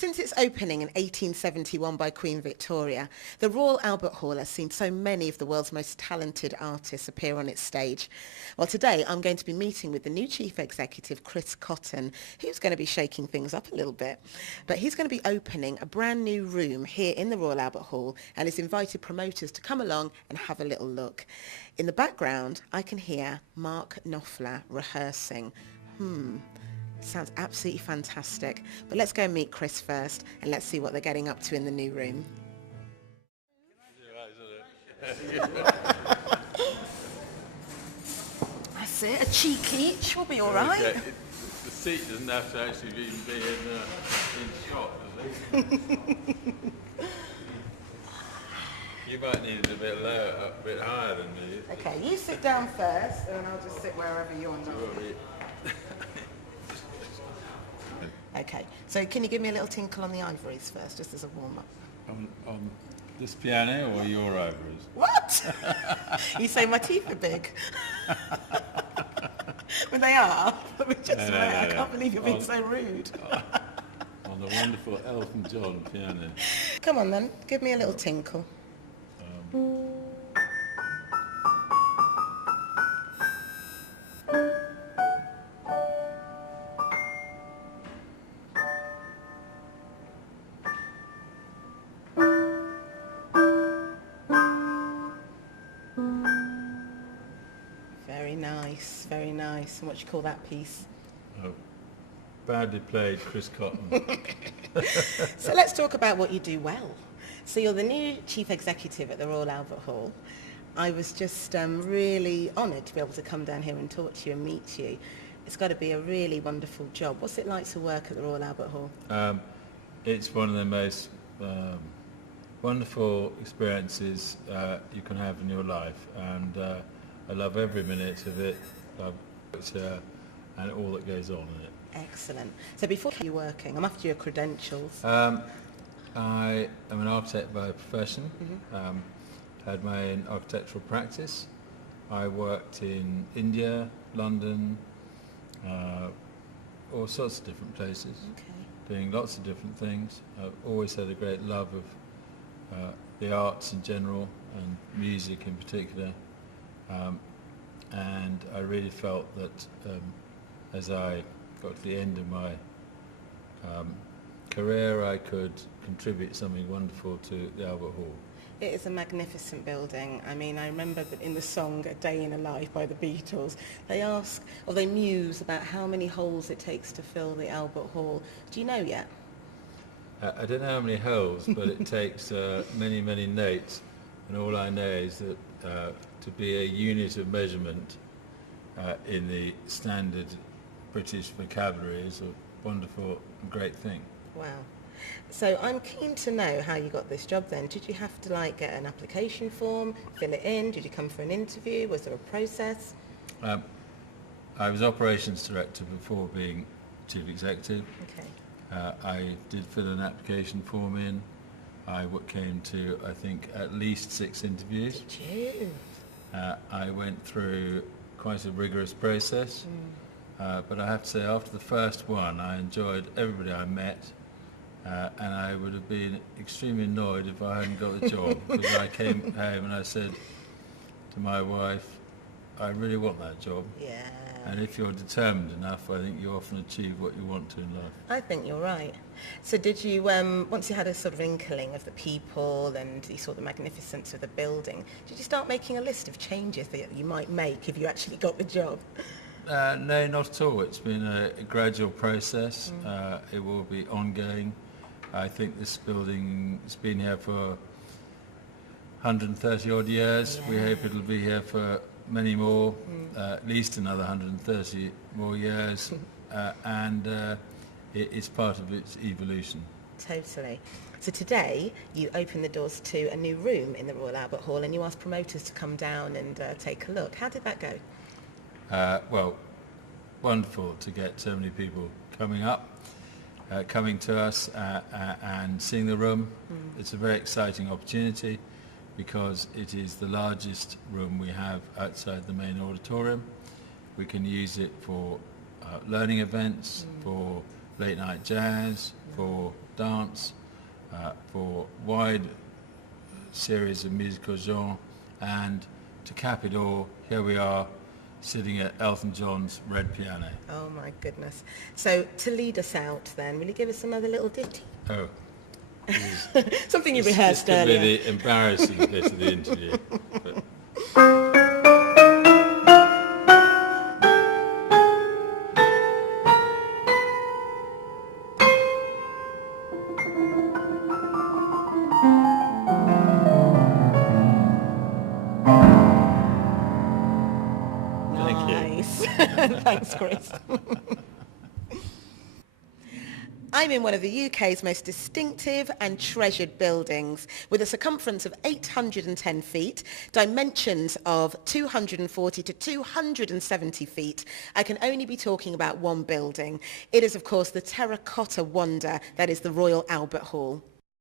Since its opening in 1871 by Queen Victoria, the Royal Albert Hall has seen so many of the world's most talented artists appear on its stage. Well, today I'm going to be meeting with the new Chief Executive, Chris Cottrell, who's going to be shaking things up a little bit. But he's going to be opening a brand new room here in the Royal Albert Hall and has invited promoters to come along and have a little look. In the background, I can hear Mark Knopfler rehearsing. Sounds absolutely fantastic. But let's go and meet Chris first and let's see what they're getting up to in the new room. That's it, a cheek each will be all right. Okay. The seat doesn't have to actually even be in shot, does it? You might need it a bit lower, a bit higher than me. Okay, you sit down first and I'll just sit wherever you want. Okay, so can you give me a little tinkle on the ivories first, just as a warm-up? On this piano or your ivories? What? You say my teeth are big. Well, they are, but we just I can't believe you're being so rude. On the wonderful Elton John piano. Come on then, give me a little tinkle. Very nice. And what do you call that piece? Oh, badly played, Chris Cottrell. So let's talk about what you do well. So you're the new Chief Executive at the Royal Albert Hall. I was just really honoured to be able to come down here and talk to you and meet you. It's got to be a really wonderful job. What's it like to work at the Royal Albert Hall? It's one of the most wonderful experiences you can have in your life, and I love every minute of it. And all that goes on in it. Excellent. So before you're working, I'm after your credentials. I am an architect by profession. Had my own architectural practice. I worked in India, London, all sorts of different places, doing lots of different things. I've always had a great love of the arts in general and music in particular. And I really felt that as I got to the end of my career, I could contribute something wonderful to the Albert Hall. It is a magnificent building. I mean, I remember that in the song A Day in a Life by the Beatles, they muse about how many holes it takes to fill the Albert Hall. Do you know yet? I don't know how many holes, but it takes many, many notes. And all I know is that to be a unit of measurement in the standard British vocabulary is a wonderful and great thing. Wow. So I'm keen to know how you got this job then. Did you have to get an application form, fill it in? Did you come for an interview? Was there a process? I was operations director before being chief executive. Okay. I did fill an application form in. I came to, I think, at least 6 interviews. Did you? I went through quite a rigorous process, but I have to say after the first one I enjoyed everybody I met, and I would have been extremely annoyed if I hadn't got the job, because I came home and I said to my wife, I really want that job. Yeah. And if you're determined enough, I think you often achieve what you want to in life. I think you're right. So did you, once you had a sort of inkling of the people and you saw the magnificence of the building, did you start making a list of changes that you might make if you actually got the job? No, not at all. It's been a gradual process. It will be ongoing. I think this building has been here for 130 odd years. Yeah. We hope it'll be here for many more, at least another 130 more years, and it's part of its evolution. Totally. So today you open the doors to a new room in the Royal Albert Hall and you asked promoters to come down and take a look. How did that go? Well, wonderful to get so many people coming to us and seeing the room. It's a very exciting opportunity, because it is the largest room we have outside the main auditorium. We can use it for learning events, for late night jazz, for dance, for wide series of musical genres, and to cap it all, here we are sitting at Elton John's red piano. Oh my goodness. So to lead us out then, will you give us another little ditty? Oh. Something you rehearsed this could earlier. be the embarrassing bit of the interview. But Nice. Thanks, Chris. I'm in one of the UK's most distinctive and treasured buildings with a circumference of 810 feet, dimensions of 240 to 270 feet. I can only be talking about one building. It is, of course, the terracotta wonder that is the Royal Albert Hall.